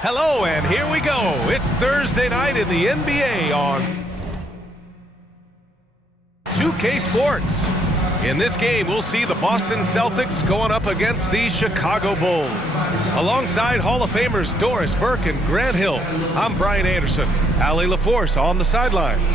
Hello, and here we go. It's Thursday night in the NBA on 2K Sports. In this game, we'll see the Boston Celtics going up against the Chicago Bulls. Alongside Hall of Famers Doris Burke and Grant Hill, I'm Brian Anderson. Allie LaForce on the sidelines.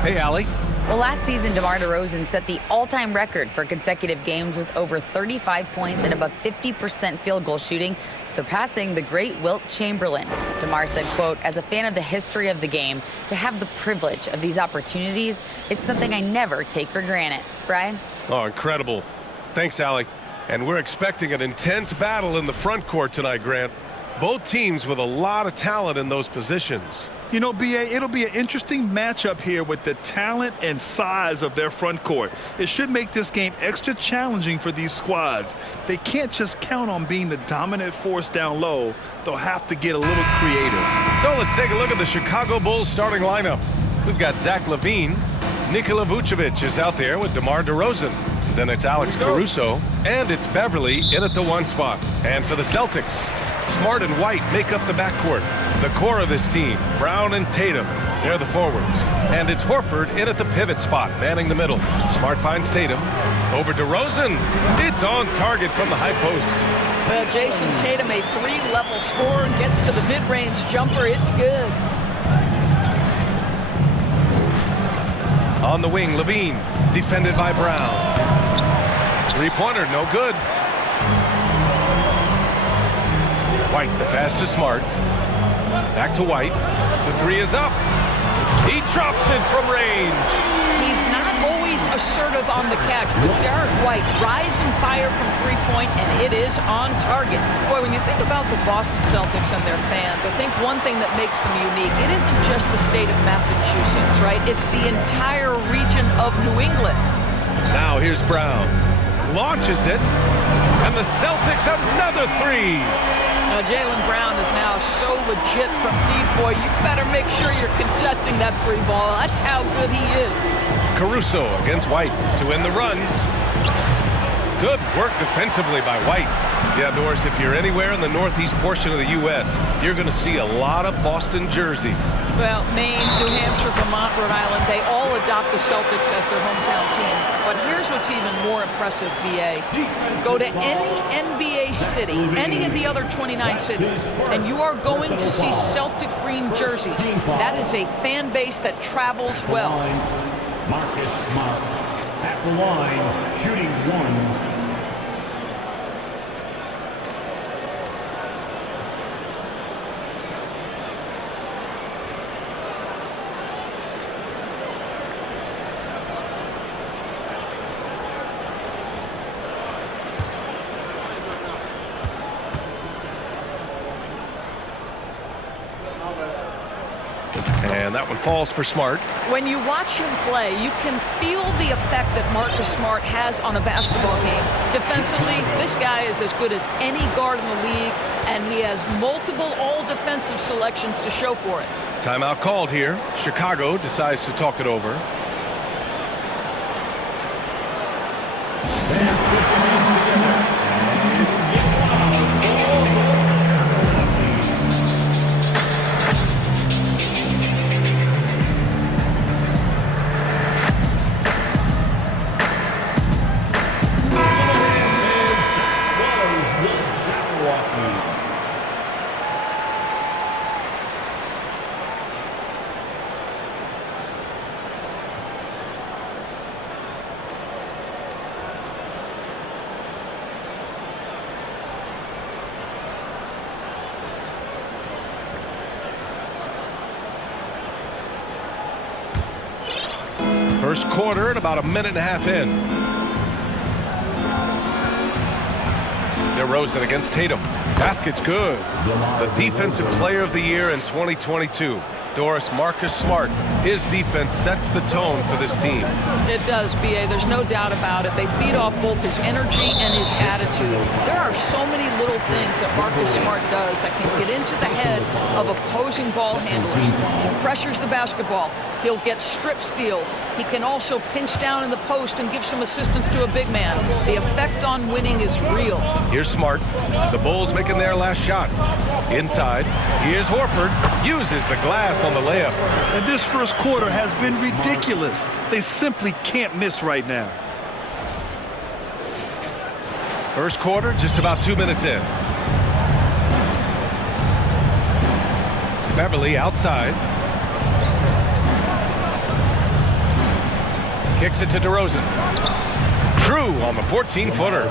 Hey, Allie. Well, last season, DeMar DeRozan set the all-time record for consecutive games with over 35 points and above 50% field goal shooting, surpassing the great Wilt Chamberlain. DeMar said, quote, "As a fan of the history of the game, to have the privilege of these opportunities, it's something I never take for granted." Brian? Oh, incredible. Thanks, Allie. And we're expecting an intense battle in the front court tonight, Grant. Both teams with a lot of talent in those positions. You know, B.A., it'll be an interesting matchup here with the talent and size of their front court. It should make this game extra challenging for these squads. They can't just count on being the dominant force down low. They'll have to get a little creative. So let's take a look at the Chicago Bulls starting lineup. We've got Zach LaVine. Nikola Vucevic is out there with DeMar DeRozan. Then it's Alex Caruso, and it's Beverly in at the 1 spot. And for the Celtics, Smart and White make up the backcourt. The core of this team, Brown and Tatum, they're the forwards. And it's Horford in at the pivot spot, manning the middle. Smart finds Tatum. Over DeRozan. It's on target from the high post. Well, Jason Tatum, a 3-level scorer, gets to the mid-range jumper. It's good. On the wing, LaVine, defended by Brown. Three-pointer, no good. White, the pass to Smart. Back to White. The three is up. He drops it from range. He's not always assertive on the catch, but Derek White, rise and fire from three-point, and it is on target. Boy, when you think about the Boston Celtics and their fans, I think one thing that makes them unique, it isn't just the state of Massachusetts, right? It's the entire region of New England. Now here's Brown. Launches it, and the Celtics another three. Now, Jaylen Brown is now so legit from deep, boy. You better make sure you're contesting that three ball. That's how good he is. Caruso against White to win the run. Good work defensively by White. Yeah, Doris, if you're anywhere in the northeast portion of the U.S., you're going to see a lot of Boston jerseys. Well, Maine, New Hampshire, Vermont, Rhode Island, they all adopt the Celtics as their hometown team. But here's what's even more impressive, B.A. Go to any NBA city, any of the other 29 cities, and you are going to see Celtic green jerseys. That is a fan base that travels well. Marcus Smart at the line, shooting one. And that one falls for Smart. When you watch him play, you can feel the effect that Marcus Smart has on a basketball game. Defensively, this guy is as good as any guard in the league, and he has multiple all-defensive selections to show for it. Timeout called here. Chicago decides to talk it over. First quarter and about a minute and a half in. DeRozan against Tatum. Basket's good. The defensive player of the year in 2022. Doris, Marcus Smart His defense sets the tone for this team. It does, B.A. There's no doubt about it. They feed off both his energy and his attitude. There are so many little things that Marcus Smart does that can get into the head of opposing ball handlers. He pressures the basketball. He'll get strip steals. He can also pinch down in the post and give some assistance to a big man. The effect on winning is real. Here's Smart. The Bulls making their last shot. Inside, here's Horford. Uses the glass on the layup. And this first quarter has been ridiculous. They simply can't miss right now. First quarter, just about 2 minutes in. Beverly outside. Kicks it to DeRozan. Drew on the 14-footer.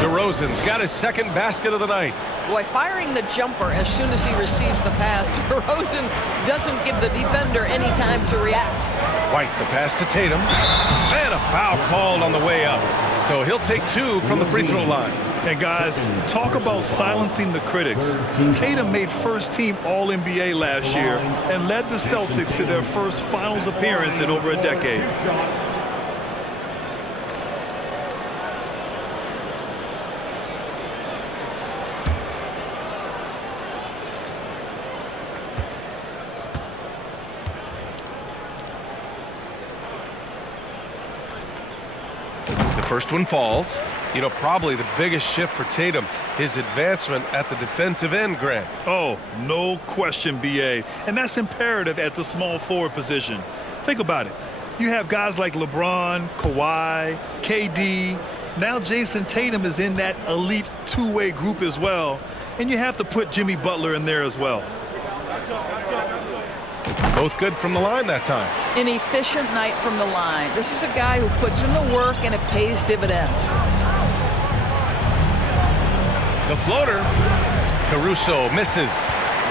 DeRozan's got his second basket of the night. Boy, firing the jumper as soon as he receives the pass, DeRozan doesn't give the defender any time to react. White, the pass to Tatum. And a foul called on the way up. So he'll take 2 from the free throw line. And guys, talk about silencing the critics. Tatum made first-team All-NBA last year and led the Celtics to their first finals appearance in over a decade. First one falls. You know, probably the biggest shift for Tatum, his advancement at the defensive end, Grant. Oh, no question, B.A. And that's imperative at the small forward position. Think about it. You have guys like LeBron, Kawhi, KD. Now Jason Tatum is in that elite two-way group as well. And you have to put Jimmy Butler in there as well. Both good from the line that time. An efficient night from the line. This is a guy who puts in the work and it pays dividends. The floater. Caruso misses.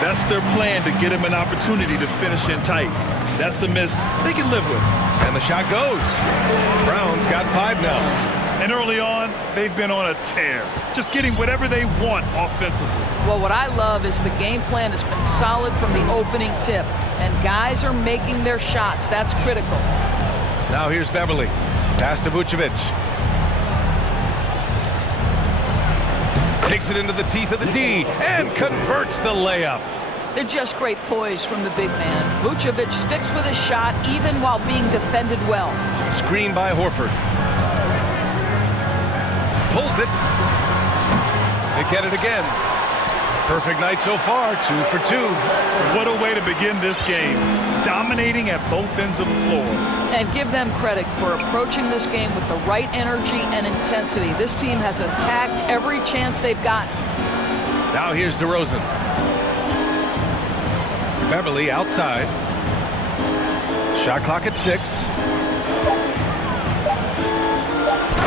That's their plan, to get him an opportunity to finish in tight. That's a miss they can live with. And the shot goes. Brown's got 5 now. And early on, they've been on a tear, just getting whatever they want offensively. Well, what I love is the game plan has been solid from the opening tip, and guys are making their shots. That's critical. Now here's Beverly. Pass to Vucevic. Takes it into the teeth of the D and converts the layup. They're just great poise from the big man. Vucevic sticks with his shot even while being defended well. Screen by Horford. Pulls it. They get it again. Perfect night so far, 2 for 2. What a way to begin this game. Dominating at both ends of the floor. And give them credit for approaching this game with the right energy and intensity. This team has attacked every chance they've gotten. Now here's DeRozan. Beverly outside. Shot clock at 6.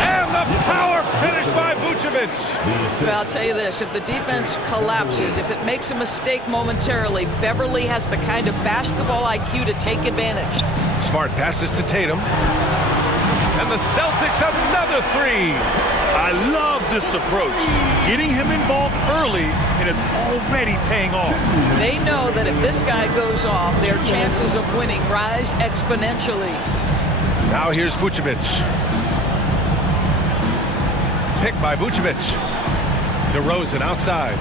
And the power finish by Vucevic. Well, I'll tell you this, if the defense collapses, if it makes a mistake momentarily, Beverly has the kind of basketball IQ to take advantage. Smart passes to Tatum. And the Celtics another 3. I love this approach. Getting him involved early, and it's already paying off. They know that if this guy goes off, their chances of winning rise exponentially. Now here's Vucevic. Picked by Vucevic. DeRozan outside.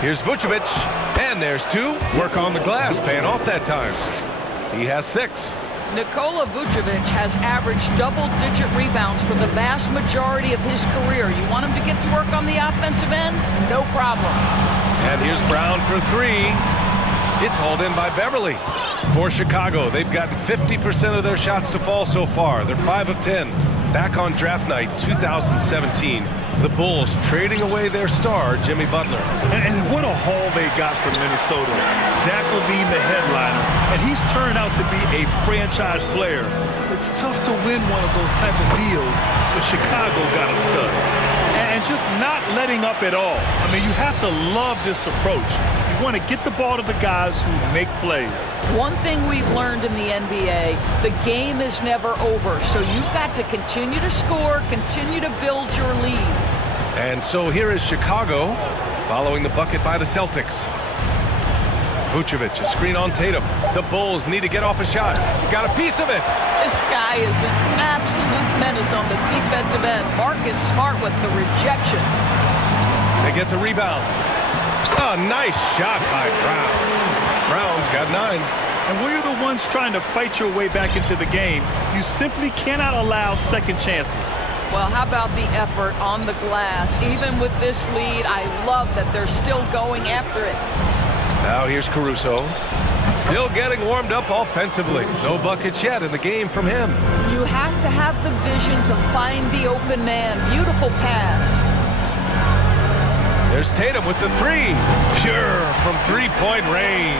Here's Vucevic. And there's 2. Work on the glass, paying off that time. He has 6. Nikola Vucevic has averaged double-digit rebounds for the vast majority of his career. You want him to get to work on the offensive end? No problem. And here's Brown for 3. It's hauled in by Beverly. For Chicago, they've gotten 50% of their shots to fall so far. They're 5 of 10. Back on draft night 2017, the Bulls trading away their star, Jimmy Butler. And what a haul they got from Minnesota. Zach LaVine, the headliner, and he's turned out to be a franchise player. It's tough to win one of those type of deals, but Chicago got a stud. And just not letting up at all. I mean, you have to love this approach. You want to get the ball to the guys who make plays. One thing we've learned in the NBA, the game is never over. So you've got to continue to score, continue to build your lead. And so here is Chicago following the bucket by the Celtics. Vucevic, a screen on Tatum. The Bulls need to get off a shot. Got a piece of it. This guy is an absolute menace on the defensive end. Marcus Smart with the rejection. They get the rebound. Oh, nice shot by Brown. Brown's got 9. And when you're the ones trying to fight your way back into the game, you simply cannot allow second chances. Well, how about the effort on the glass? Even with this lead, I love that they're still going after it. Now here's Caruso. Still getting warmed up offensively. No buckets yet in the game from him. You have to have the vision to find the open man. Beautiful pass. There's Tatum with the 3. Pure from three-point range.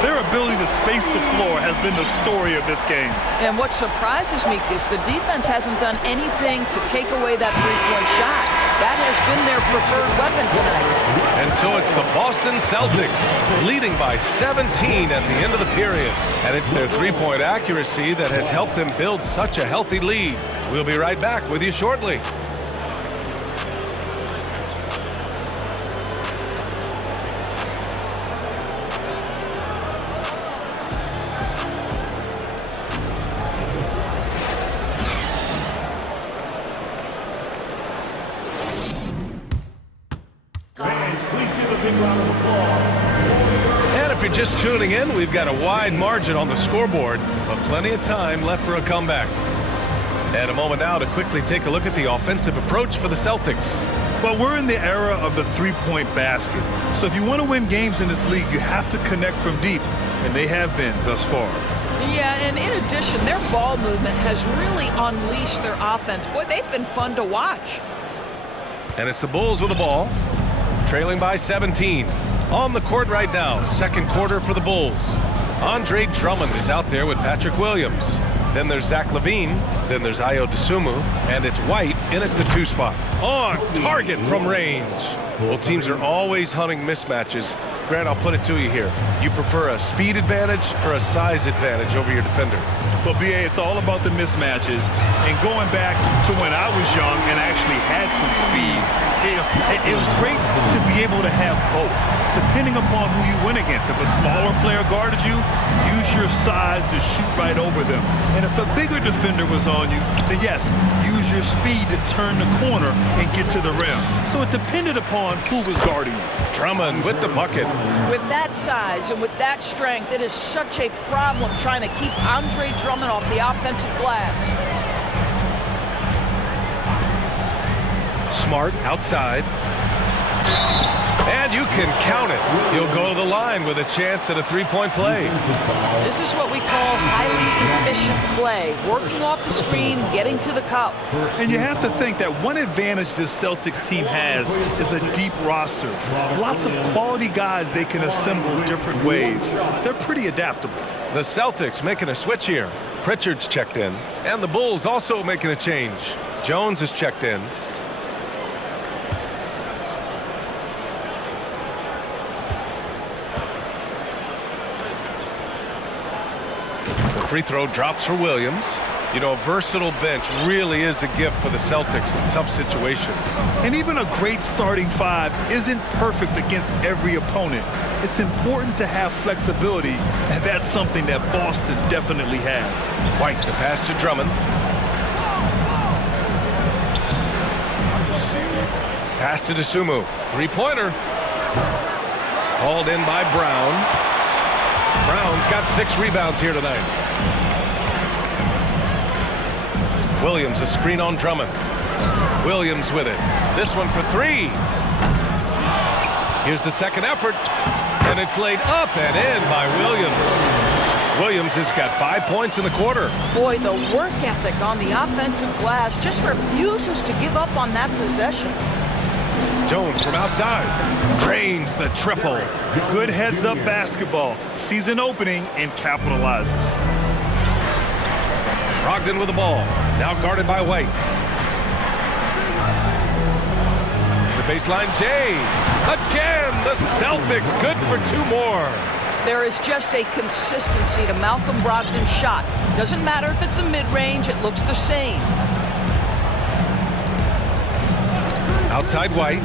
Their ability to space the floor has been the story of this game. And what surprises me is the defense hasn't done anything to take away that three-point shot. That has been their preferred weapon tonight. And so it's the Boston Celtics leading by 17 at the end of the period. And it's their three-point accuracy that has helped them build such a healthy lead. We'll be right back with you shortly. And if you're just tuning in, we've got a wide margin on the scoreboard, but plenty of time left for a comeback. And a moment now to quickly take a look at the offensive approach for the Celtics. Well, we're in the era of the three-point basket. So if you want to win games in this league, you have to connect from deep, and they have been thus far. Yeah, and in addition, their ball movement has really unleashed their offense. Boy, they've been fun to watch. And it's the Bulls with the ball, trailing by 17. On the court right now, second quarter for the Bulls. Andre Drummond is out there with Patrick Williams. Then there's Zach LaVine. Then there's Ayo Dosunmu. And it's White in at the 2 spot. On target from range. Both teams are always hunting mismatches. Grant, I'll put it to you here. You prefer a speed advantage or a size advantage over your defender? Well, BA, it's all about the mismatches. And going back to when I was young and actually had some speed, it was great to be able to have both, depending upon who you went against. If a smaller player guarded you, use your size to shoot right over them. And if a bigger defender was on you, then yes, use your speed to turn the corner and get to the rim. So it depended upon who was guarding you. Drummond with the bucket. With that size and with that strength, it is such a problem trying to keep Andre Drummond off the offensive glass. Smart outside. And you can count it. He'll go to the line with a chance at a three-point play. This is what we call highly efficient play. Working off the screen, getting to the cup. And you have to think that one advantage this Celtics team has is a deep roster. Lots of quality guys they can assemble different ways. They're pretty adaptable. The Celtics making a switch here. Pritchard's checked in. And the Bulls also making a change. Jones is checked in. Free throw drops for Williams. You know, a versatile bench really is a gift for the Celtics in tough situations. And even a great starting 5 isn't perfect against every opponent. It's important to have flexibility, and that's something that Boston definitely has. White, the pass to Drummond. Pass to Dosunmu. Three-pointer. Hauled in by Brown. Brown's got 6 rebounds here tonight. Williams, a screen on Drummond. Williams with it. This one for 3. Here's the second effort. And it's laid up and in by Williams. Williams has got 5 points in the quarter. Boy, the work ethic on the offensive glass just refuses to give up on that possession. Jones from outside. Drains the triple. Good heads-up basketball. Sees an opening and capitalizes. Brogdon with the ball. Now guarded by White. The baseline, Jay. Again, the Celtics good for 2 more. There is just a consistency to Malcolm Brogdon's shot. Doesn't matter if it's a mid-range, it looks the same. Outside White.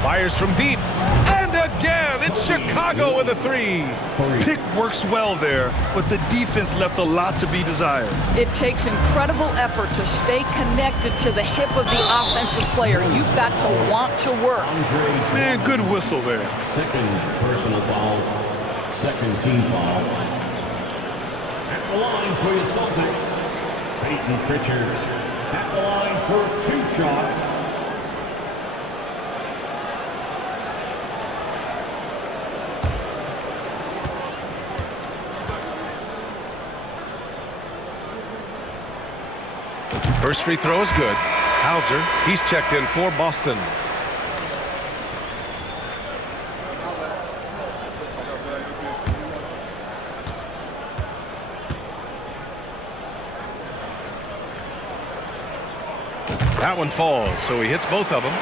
Fires from deep. And again, it's Chicago with a three. Pick works well there, but the defense left a lot to be desired. It takes incredible effort to stay connected to the hip of the offensive player. You've got to want to work. Man, good whistle there. Second personal foul. Second team foul. At the line for your Celtics, Peyton Pritchard. At the line for 2 shots. First free throw is good. Hauser, he's checked in for Boston. That one falls, so he hits both of them.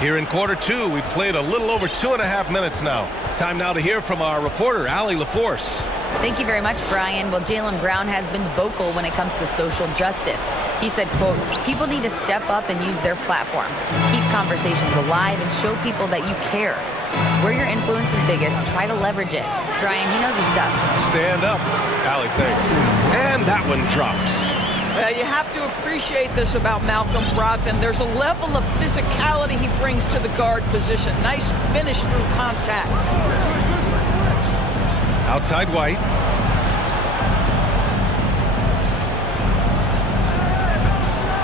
Here in quarter 2, we've played a little over 2.5 minutes now. Time now to hear from our reporter, Allie LaForce. Thank you very much, Brian. Well, Jaylen Brown has been vocal when it comes to social justice. He said, quote, people need to step up and use their platform. Keep conversations alive and show people that you care. Where your influence is biggest, try to leverage it. Brian, he knows his stuff. Stand up. Allie, thanks. And that one drops. You have to appreciate this about Malcolm Brogdon. There's a level of physicality he brings to the guard position. Nice finish through contact. Outside White.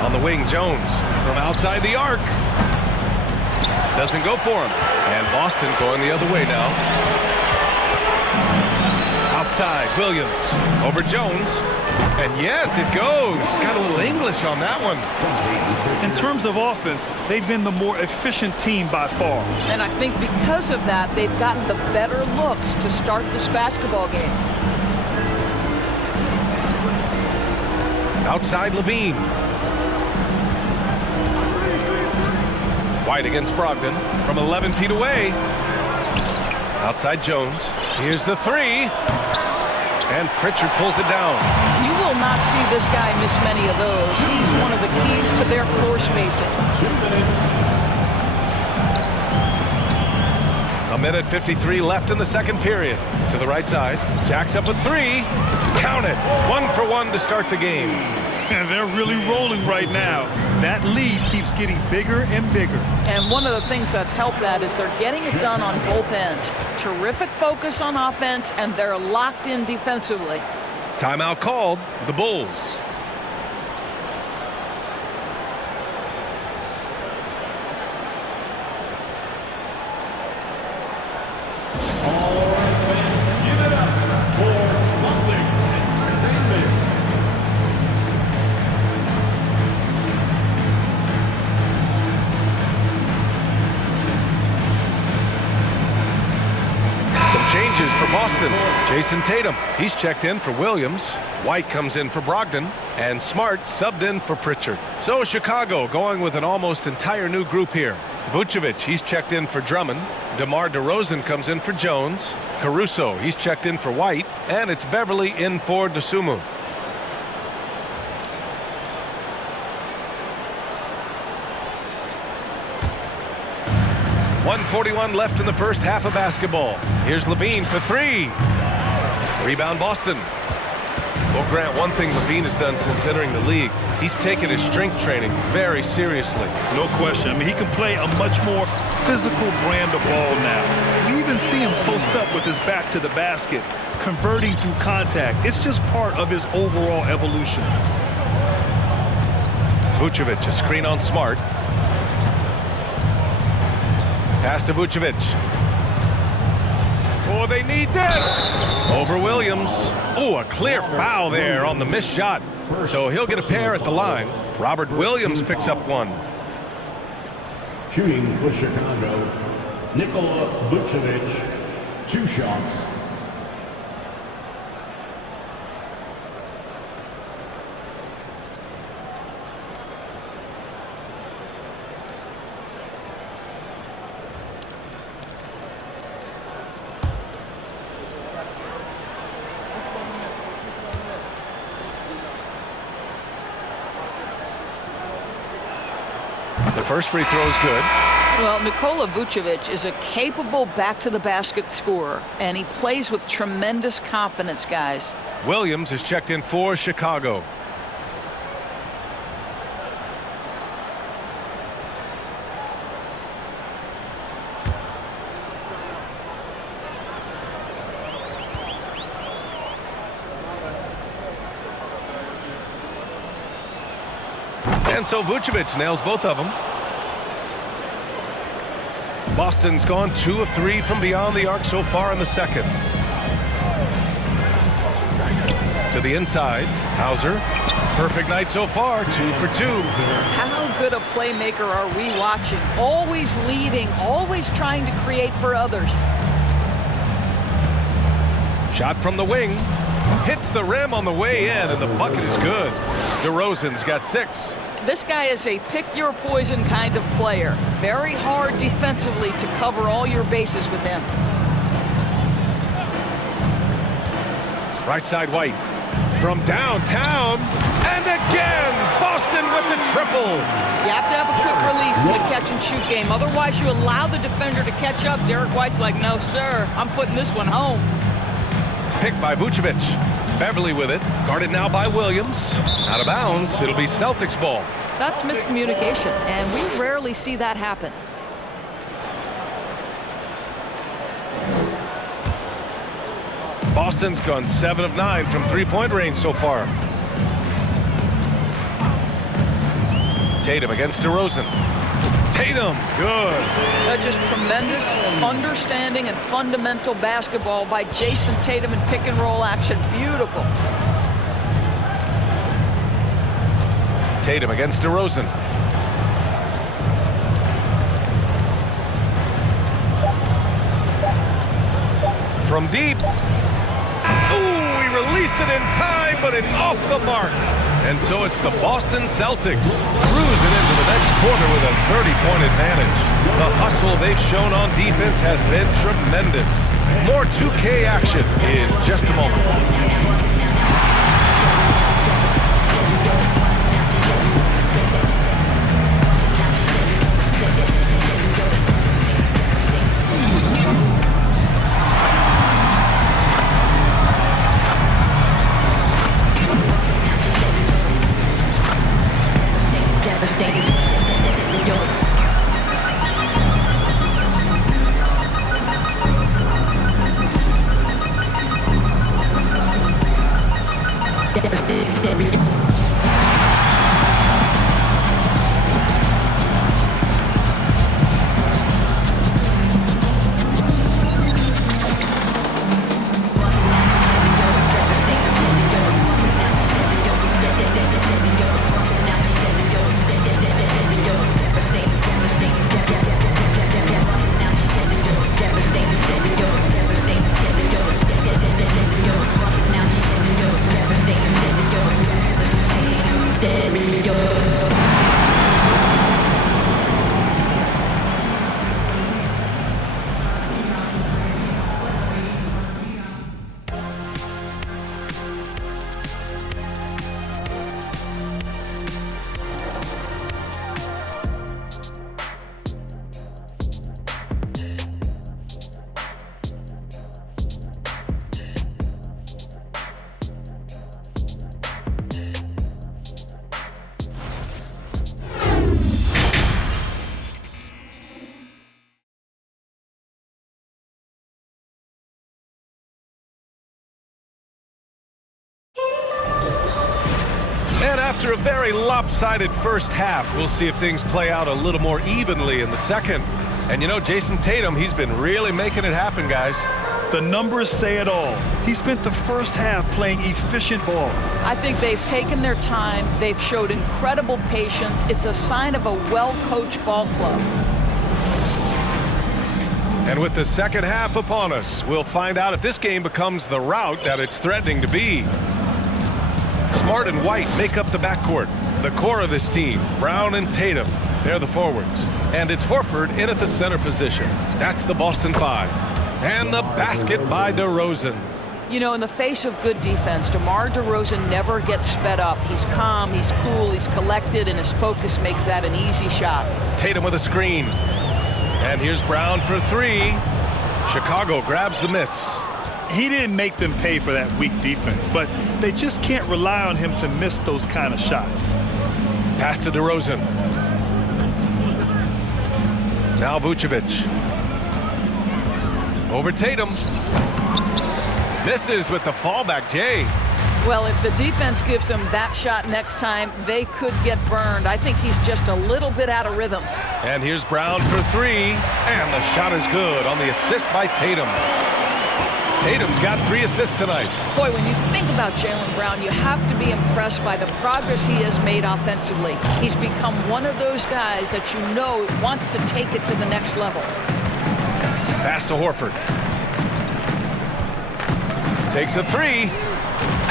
On the wing, Jones from outside the arc. Doesn't go for him. And Boston going the other way now. Outside, Williams over Jones. And yes, it goes. Got a little English on that one. In terms of offense, they've been the more efficient team by far. And I think because of that, they've gotten the better looks to start this basketball game. Outside Levine. White against Brogdon from 11 feet away. Outside Jones. Here's the three. And Pritchard pulls it down. You will not see this guy miss many of those. He's one of the keys to their floor spacing. 2 minutes. A minute 53 left in the second period. To the right side. Jacks up a three. Count it. 1 for 1 to start the game. And they're really rolling right now. That lead keeps getting bigger and bigger. And one of the things that's helped that is they're getting it done on both ends. Terrific focus on offense, and they're locked in defensively. Timeout called. The Bulls. All right, fans, give it up for Celtics Entertainment. Changes for Boston. Jason Tatum, he's checked in for Williams. White comes in for Brogdon. And Smart subbed in for Pritchard. So Chicago going with an almost entire new group here. Vucevic, he's checked in for Drummond. DeMar DeRozan comes in for Jones. Caruso, he's checked in for White. And it's Beverly in for Dosunmu. .141 left in the first half of basketball. Here's Levine for three. Rebound Boston. Well, Grant, one thing Levine has done since entering the league, he's taken his strength training very seriously. No question. I mean, he can play a much more physical brand of ball now. We even see him post up with his back to the basket, converting through contact. It's just part of his overall evolution. Vucevic, a screen on Smart. Pass to Vucevic. Oh, they need this. Over Williams. Oh, a clear foul there on the missed shot. So he'll get a pair at the line. Robert Williams picks up one. Shooting for Chicago, Nikola Vucevic, 2 shots. The first free throw is good. Well, Nikola Vucevic is a capable back-to-the-basket scorer, and he plays with tremendous confidence, guys. Williams is checked in for Chicago. And so Vucevic nails both of them. Boston's gone 2 of 3 from beyond the arc so far in the second. To the inside, Hauser. Perfect night so far, 2 for 2. How good a playmaker are we watching? Always leading, always trying to create for others. Shot from the wing. Hits the rim on the way in, and the bucket is good. DeRozan's got 6. This guy is a pick-your-poison kind of player. Very hard defensively to cover all your bases with him. Right side White. From downtown. And again, Boston with the triple. You have to have a quick release in the catch-and-shoot game. Otherwise, you allow the defender to catch up. Derek White's like, no, sir. I'm putting this one home. Picked by Vucevic. Beverly with it. Guarded now by Williams. Out of bounds. It'll be Celtics ball. That's miscommunication, and we rarely see that happen. Boston's gone 7 of 9 from three-point range so far. Tatum against DeRozan. Tatum, good. Just tremendous understanding and fundamental basketball by Jason Tatum in pick-and-roll action. Beautiful. Tatum against DeRozan. From deep. Ooh, he released it in time, but it's off the mark. And so it's the Boston Celtics cruising into the next quarter with a 30-point advantage. The hustle they've shown on defense has been tremendous. More 2K action in just a moment. And after a very lopsided first half, we'll see if things play out a little more evenly in the second. And you know, Jason Tatum, he's been really making it happen, guys. The numbers say it all. He spent the first half playing efficient ball. I think they've taken their time. They've showed incredible patience. It's a sign of a well-coached ball club. And with the second half upon us, we'll find out if this game becomes the rout that it's threatening to be. Smart and White make up the backcourt. The core of this team, Brown and Tatum, they're the forwards. And it's Horford in at the center position. That's the Boston Five. And the basket by DeRozan. You know, in the face of good defense, DeMar DeRozan never gets sped up. He's calm, he's cool, he's collected, and his focus makes that an easy shot. Tatum with a screen. And here's Brown for three. Chicago grabs the miss. He didn't make them pay for that weak defense, but they just can't rely on him to miss those kind of shots. Pass to DeRozan. Now Vucevic. Over Tatum. Misses with the fallback, Jay. Well, if the defense gives him that shot next time, they could get burned. I think he's just a little bit out of rhythm. And here's Brown for three. And the shot is good on the assist by Tatum. Tatum's got 3 assists tonight. Boy, when you think about Jaylen Brown, you have to be impressed by the progress he has made offensively. He's become one of those guys that you know wants to take it to the next level. Pass to Horford. Takes a three.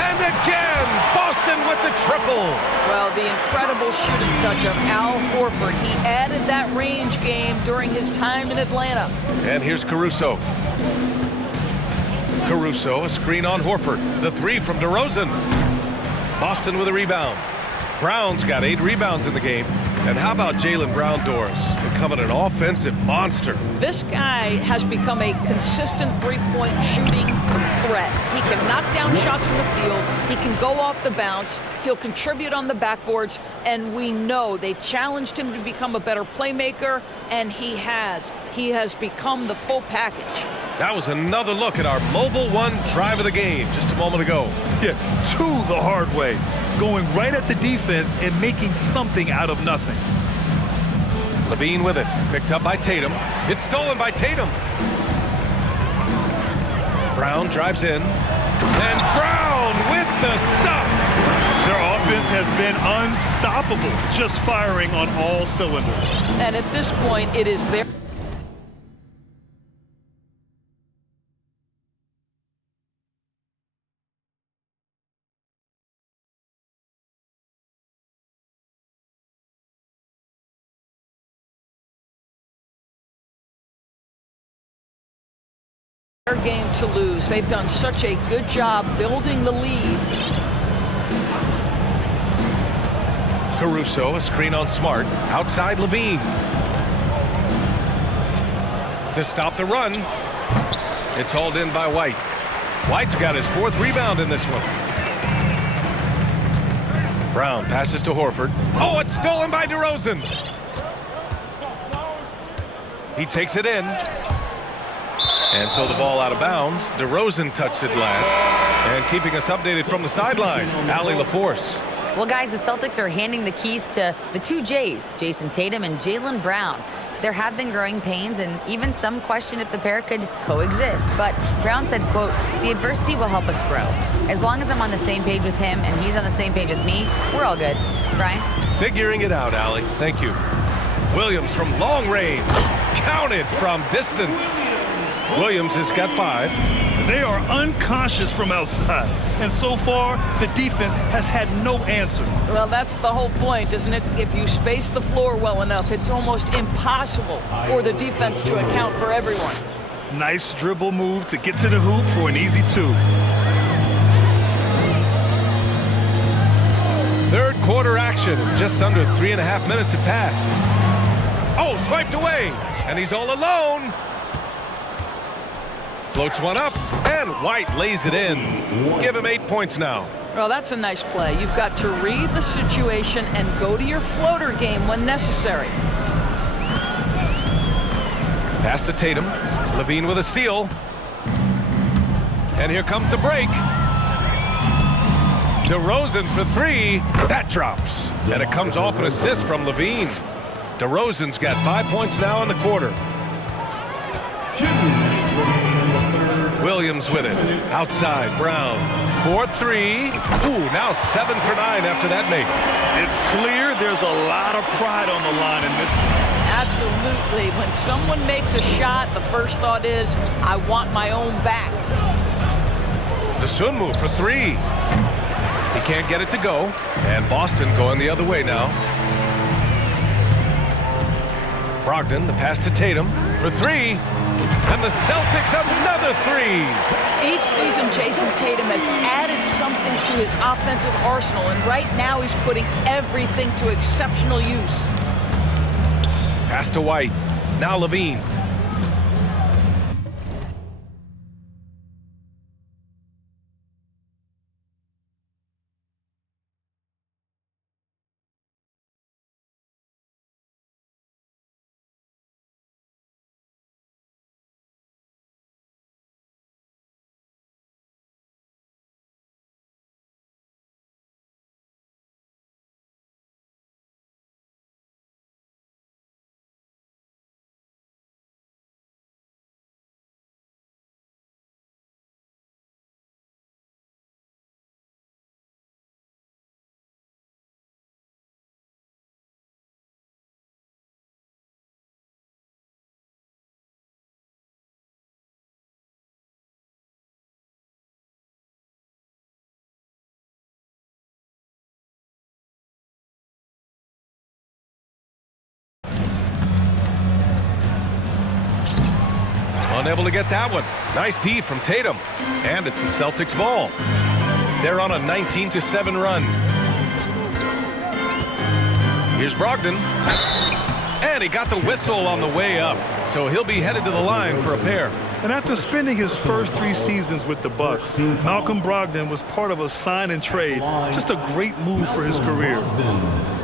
And again, Boston with the triple. Well, the incredible shooting touch of Al Horford. He added that range game during his time in Atlanta. And here's Caruso. Caruso, a screen on Horford. The three from DeRozan. Boston with a rebound. Brown's got 8 rebounds in the game. And how about Jaylen Brown, Doris, becoming an offensive monster? This guy has become a consistent three-point shooting threat. He can knock down shots from the field. He can go off the bounce. He'll contribute on the backboards. And we know they challenged him to become a better playmaker, and he has. He has become the full package. That was another look at our Mobile One drive of the game just a moment ago. Yeah, 2 the hard way. Going right at the defense and making something out of nothing. Levine with it. Picked up by Tatum. It's stolen by Tatum. Brown drives in. And Brown with the stuff. Their offense has been unstoppable, just firing on all cylinders. And at this point, it is their game to lose. They've done such a good job building the lead. Caruso, a screen on Smart. Outside Levine. To stop the run. It's hauled in by White. White's got his 4th rebound in this one. Brown passes to Horford. Oh, it's stolen by DeRozan. He takes it in. And so the ball out of bounds. DeRozan touched it last. And keeping us updated from the sideline, Allie LaForce. Well, guys, the Celtics are handing the keys to the 2 J's, Jason Tatum and Jaylen Brown. There have been growing pains and even some question if the pair could coexist. But Brown said, quote, "The adversity will help us grow. As long as I'm on the same page with him and he's on the same page with me, we're all good." Brian? Figuring it out, Allie. Thank you. Williams from long range. Counted from distance. Williams has got 5. They are unconscious from outside, and so far the defense has had no answer. Well, that's the whole point, isn't it? If you space the floor well enough, it's almost impossible for the defense to account for everyone. Nice dribble move to get to the hoop for an easy 2. Third quarter action. Just under 3.5 minutes have passed. Oh, swiped away, and he's all alone. Floats one up, and White lays it in. Give him 8 points now. Well, that's a nice play. You've got to read the situation and go to your floater game when necessary. Pass to Tatum. Levine with a steal. And here comes the break. DeRozan for 3. That drops. And it comes off an assist from Levine. DeRozan's got 5 points now in the quarter. Williams with it. Outside, Brown. 4-3. Ooh, now 7 for 9 after that make. It's clear there's a lot of pride on the line in this one. Absolutely. When someone makes a shot, the first thought is, I want my own back. The swim move for 3. He can't get it to go. And Boston going the other way now. Brogdon, the pass to Tatum for 3. And the Celtics another 3. Each season, Jason Tatum has added something to his offensive arsenal, and right now he's putting everything to exceptional use. Pass to White. Now Levine. Unable to get that one. Nice D from Tatum. And it's the Celtics ball. They're on a 19-7 run. Here's Brogdon. And he got the whistle on the way up. So he'll be headed to the line for a pair. And after spending his first 3 seasons with the Bucks, Malcolm Brogdon was part of a sign and trade. Just a great move for his career.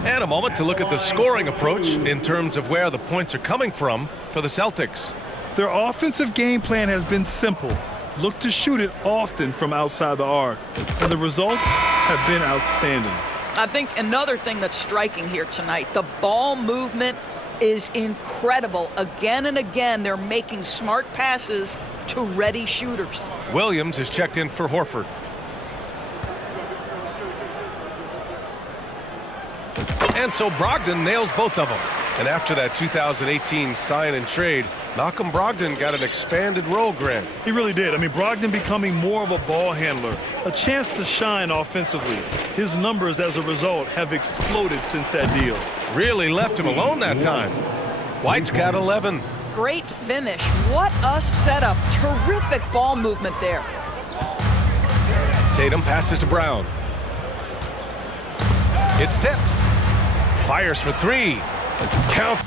And a moment to look at the scoring approach in terms of where the points are coming from for the Celtics. Their offensive game plan has been simple. Look to shoot it often from outside the arc. And the results have been outstanding. I think another thing that's striking here tonight, the ball movement is incredible. Again and again, they're making smart passes to ready shooters. Williams is checked in for Horford. And so Brogdon nails both of them. And after that 2018 sign and trade, Malcolm Brogdon got an expanded role, Grant. He really did. I mean, Brogdon becoming more of a ball handler, a chance to shine offensively. His numbers as a result have exploded since that deal. Really left him alone that time. White's got 11. Great finish. What a setup. Terrific ball movement there. Tatum passes to Brown. It's tipped. Fires for 3. Count.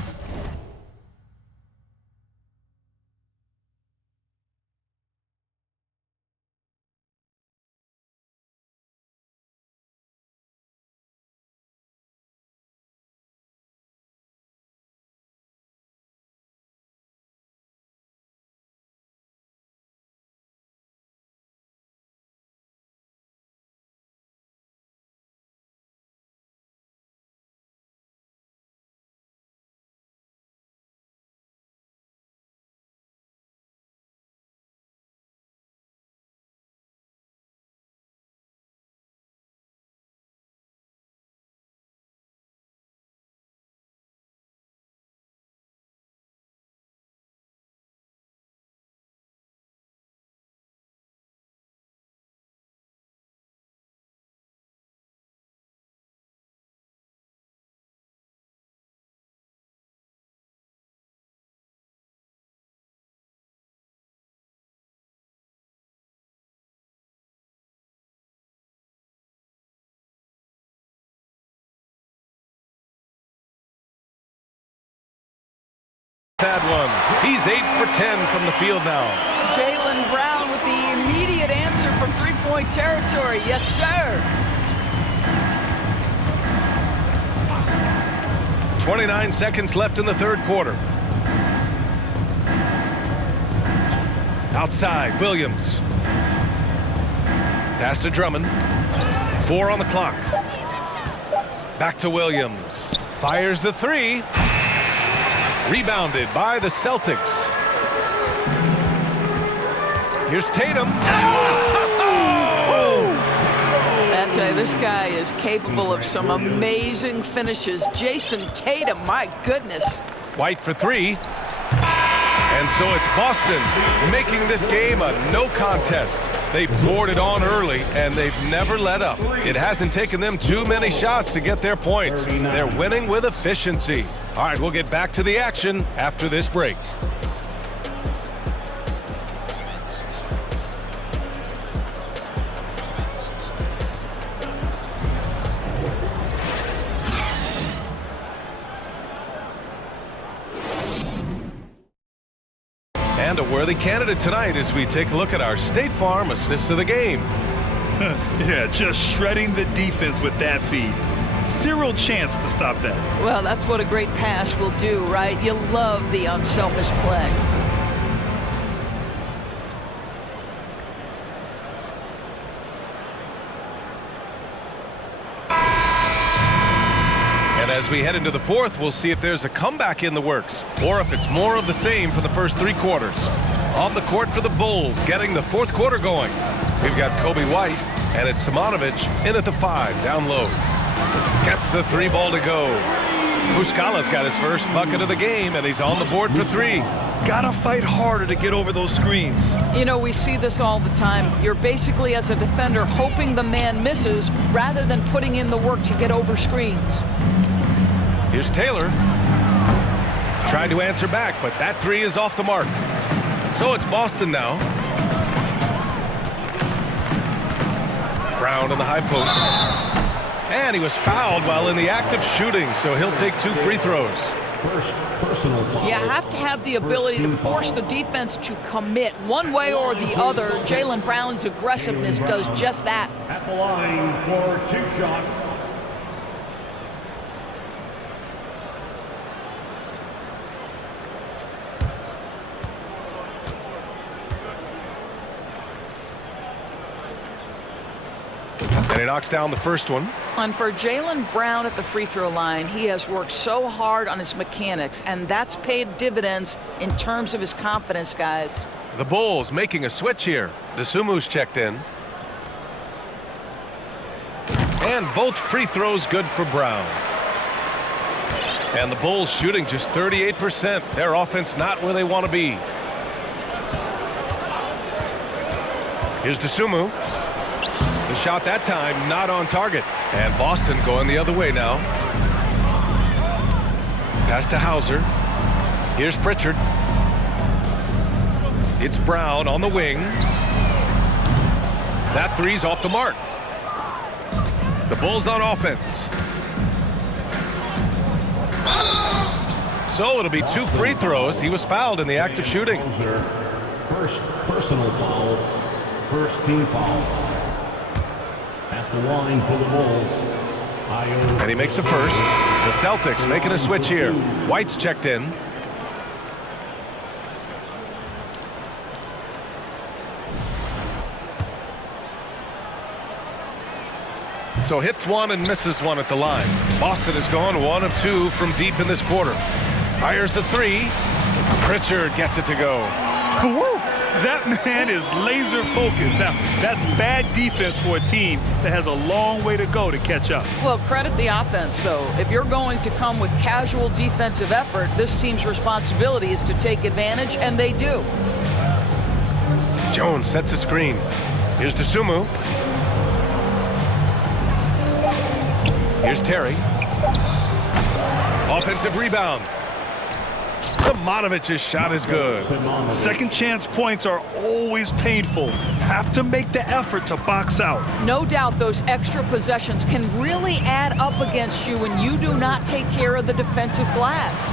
That one. He's 8 for 10 from the field now. Jaylen Brown with the immediate answer from three-point territory. Yes, sir. 29 seconds left in the third quarter. Outside, Williams. Pass to Drummond. 4 on the clock. Back to Williams. Fires the 3. Rebounded by the Celtics. Here's Tatum. I tell you, this guy is capable of some amazing finishes. Jason Tatum, my goodness. White for 3. And so it's Boston making this game a no contest. They poured it on early, and they've never let up. It hasn't taken them too many shots to get their points. They're winning with efficiency. All right, we'll get back to the action after this break. And a worthy candidate tonight as we take a look at our State Farm assist of the game. Yeah, just shredding the defense with that feed. Zero chance to stop that. Well, that's what a great pass will do, right? You love the unselfish play. And as we head into the fourth, we'll see if there's a comeback in the works or if it's more of the same for the first 3 quarters. On the court for the Bulls, getting the fourth quarter going. We've got Kobe White, and it's Simonovic in at the 5, down low. Gets the 3 ball to go. Muscala's got his first bucket of the game, and he's on the board for 3. Gotta fight harder to get over those screens. You know, we see this all the time. You're basically, as a defender, hoping the man misses rather than putting in the work to get over screens. Here's Taylor. Trying to answer back, but that 3 is off the mark. So it's Boston now. Brown on the high post. And he was fouled while in the act of shooting, so he'll take 2 free throws. First personal foul. You have to have the ability to force the defense to commit one way or the other. Jaylen Brown's aggressiveness does just that. At the line for 2 shots. And he knocks down the first one. And for Jaylen Brown at the free throw line, he has worked so hard on his mechanics, and that's paid dividends in terms of his confidence, guys. The Bulls making a switch here. Desumu's checked in. And both free throws good for Brown. And the Bulls shooting just 38%. Their offense not where they want to be. Here's Desumu. The shot that time not on target. And Boston going the other way now. Pass to Hauser. Here's Pritchard. It's Brown on the wing. That 3's off the mark. The Bulls on offense. So it'll be 2 free throws. He was fouled in the act of shooting. First personal foul. First team foul. At the line for the Bulls. And he makes a first. The Celtics making a switch here. White's checked in. So hits 1 and misses 1 at the line. Boston has gone 1 of 2 from deep in this quarter. Fires the 3. Pritchard gets it to go. Woo! That man is laser focused. Now, that's bad defense for a team that has a long way to go to catch up. Well, credit the offense, though. If you're going to come with casual defensive effort, this team's responsibility is to take advantage, and they do. Jones sets a screen. Here's Desumu. Here's Terry. Offensive rebound. Simonovic's shot is good. Second chance points are always painful. Have to make the effort to box out. No doubt those extra possessions can really add up against you when you do not take care of the defensive glass.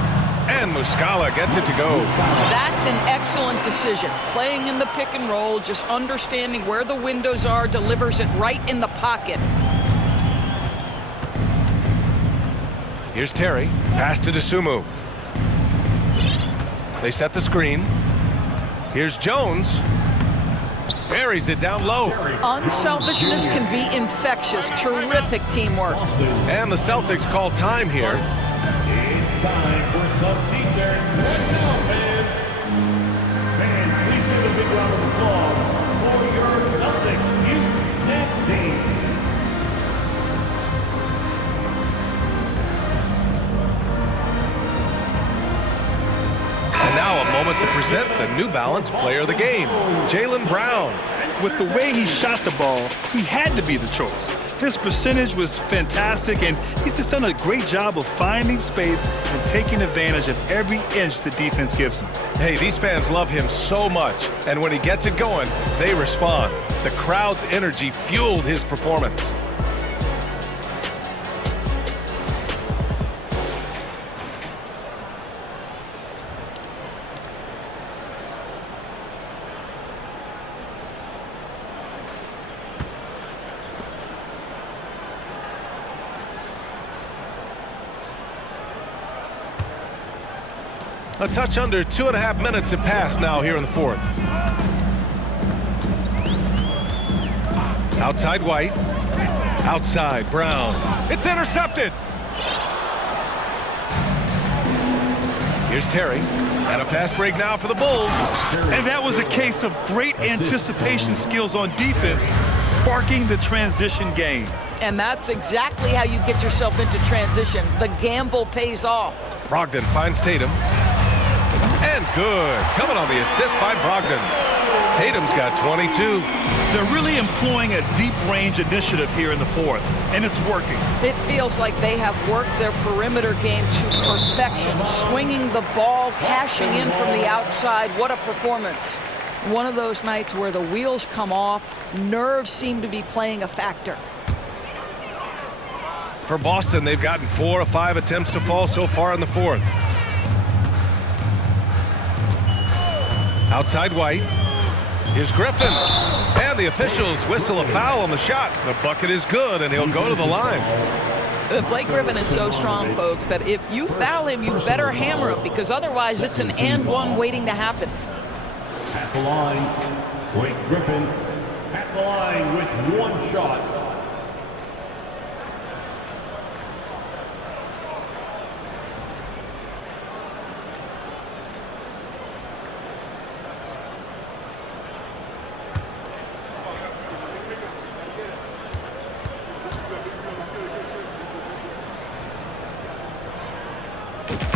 And Muscala gets it to go. That's an excellent decision. Playing in the pick and roll, just understanding where the windows are, delivers it right in the pocket. Here's Terry. Pass to Desumu. They set the screen. Here's Jones. Buries it down low. Unselfishness can be infectious. Terrific teamwork. And the Celtics call time here. It's time for some t-shirts. Right now, fans. Fans, please give a big round of applause for your Celtics youth next team. And now a moment to present the New Balance Player of the Game, Jaylen Brown. With the way he shot the ball, he had to be the choice. His percentage was fantastic, and he's just done a great job of finding space and taking advantage of every inch the defense gives him. Hey, these fans love him so much, and when he gets it going, they respond. The crowd's energy fueled his performance. A touch under 2.5 minutes have passed now here in the fourth. Outside White. Outside Brown. It's intercepted. Here's Terry. And a fast break now for the Bulls. And that was a case of great anticipation skills on defense, sparking the transition game. And that's exactly how you get yourself into transition. The gamble pays off. Brogdon finds Tatum. And good. Coming on the assist by Brogdon. Tatum's got 22. They're really employing a deep range initiative here in the fourth, and it's working. It feels like they have worked their perimeter game to perfection, swinging the ball, cashing in from the outside. What a performance. One of those nights where the wheels come off, nerves seem to be playing a factor. For Boston, they've gotten 4 of 5 attempts to fall so far in the fourth. Outside White. Here's Griffin. And the officials whistle a foul on the shot. The bucket is good, and he'll go to the line. Blake Griffin is so strong, folks, that if you foul him, you better hammer him, because otherwise it's an and one waiting to happen. At the line, Blake Griffin at the line with 1 shot.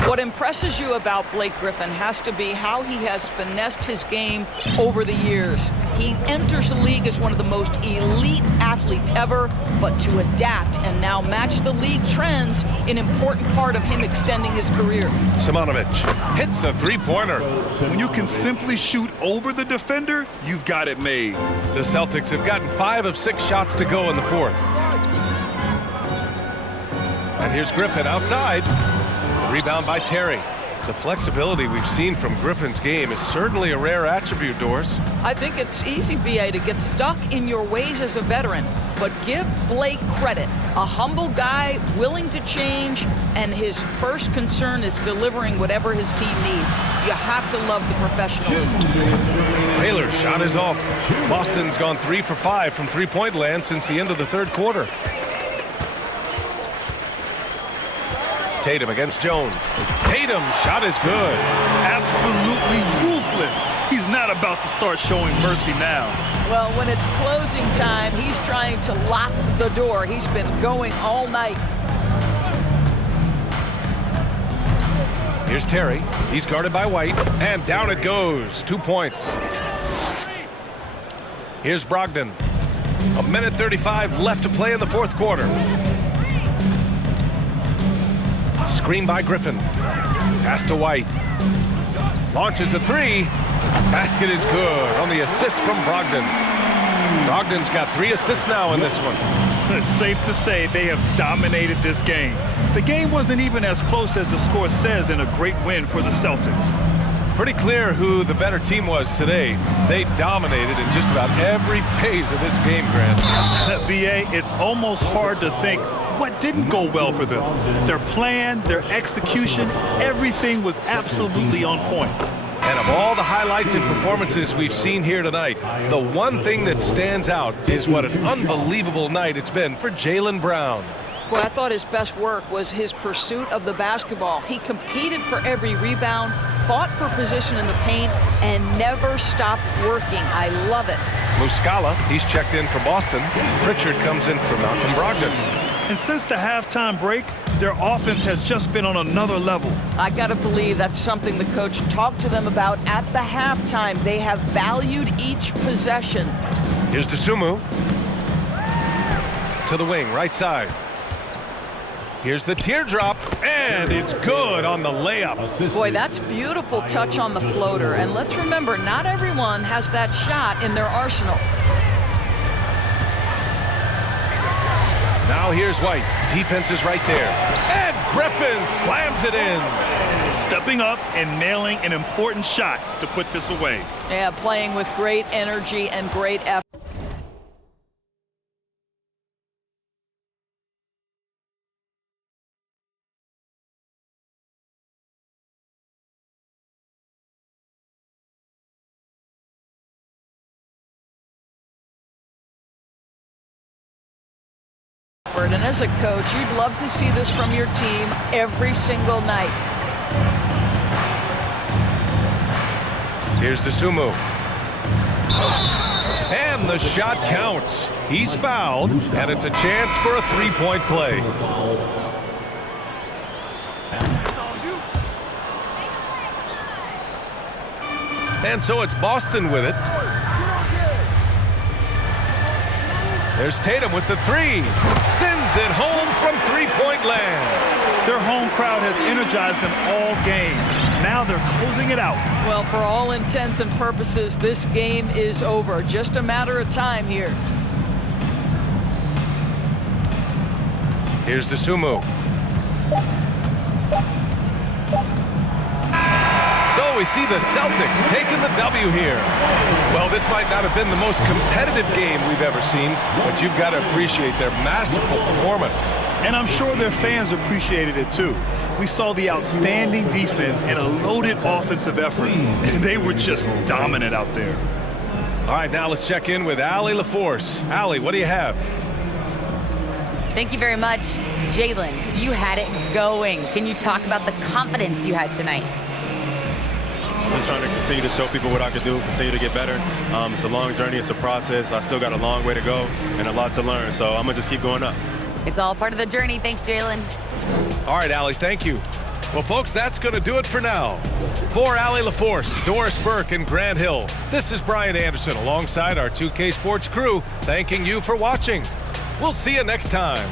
What impresses you about Blake Griffin has to be how he has finessed his game over the years. He enters the league as one of the most elite athletes ever, but to adapt and now match the league trends, an important part of him extending his career. Simonovic hits the three-pointer. When you can simply shoot over the defender, you've got it made. The Celtics have gotten 5 of 6 shots to go in the fourth. And here's Griffin outside. Rebound by Terry. The flexibility we've seen from Griffin's game is certainly a rare attribute, Doris. I think it's easy, B.A., to get stuck in your ways as a veteran, but give Blake credit. A humble guy, willing to change, and his first concern is delivering whatever his team needs. You have to love the professionalism. Taylor's shot is off. Boston's gone 3 for 5 from three-point land since the end of the third quarter. Tatum against Jones. Tatum, shot is good. Absolutely ruthless. He's not about to start showing mercy now. Well, when it's closing time, he's trying to lock the door. He's been going all night. Here's Terry. He's guarded by White, and down it goes. 2 points. Here's Brogdon. 1:35 left to play in the fourth quarter. Screen by Griffin. Pass to White. Launches a 3. Basket is good on the assist from Brogdon. Brogdon's got 3 assists now in this one. It's safe to say they have dominated this game. The game wasn't even as close as the score says in a great win for the Celtics. Pretty clear who the better team was today. They dominated in just about every phase of this game, Grant. BA, it's almost hard to think what didn't go well for them. Their plan, their execution, everything was absolutely on point. And of all the highlights and performances we've seen here tonight, the one thing that stands out is what an unbelievable night it's been for Jaylen Brown. Boy, I thought his best work was his pursuit of the basketball. He competed for every rebound, fought for position in the paint, and never stopped working. I love it. Muscala, he's checked in for Boston. Pritchard comes in for Malcolm Brogdon. And since the halftime break, their offense has just been on another level. I got to believe that's something the coach talked to them about at the halftime. They have valued each possession. Here's Dosunmu. To the wing, right side. Here's the teardrop, and it's good on the layup. Boy, that's beautiful touch on the floater. And let's remember, not everyone has that shot in their arsenal. Now here's White. Defense is right there. And Griffin slams it in. Stepping up and nailing an important shot to put this away. Yeah, playing with great energy and great effort. effort. And as a coach, you'd love to see this from your team every single night. Here's DeSumo. And the shot counts. He's fouled, and it's a chance for a three-point play. And so it's Boston with it. There's Tatum with the three. Sends it home from three-point land. Their home crowd has energized them all game. Now they're closing it out. Well, for all intents and purposes, this game is over. Just a matter of time here. Here's DeSumo. So we see the Celtics taking the W here. Well, this might not have been the most competitive game we've ever seen, but you've got to appreciate their masterful performance. And I'm sure their fans appreciated it too. We saw the outstanding defense and a loaded offensive effort. And they were just dominant out there. All right, now let's check in with Allie LaForce. Allie, what do you have? Thank you very much. Jalen, you had it going. Can you talk about the confidence you had tonight? I'm just trying to continue to show people what I can do, continue to get better. It's a long journey. It's a process. I still got a long way to go and a lot to learn. So I'm going to just keep going up. It's all part of the journey. Thanks, Jalen. All right, Allie, thank you. Well, folks, that's going to do it for now. For Allie LaForce, Doris Burke, and Grant Hill, this is Brian Anderson alongside our 2K Sports crew, thanking you for watching. We'll see you next time.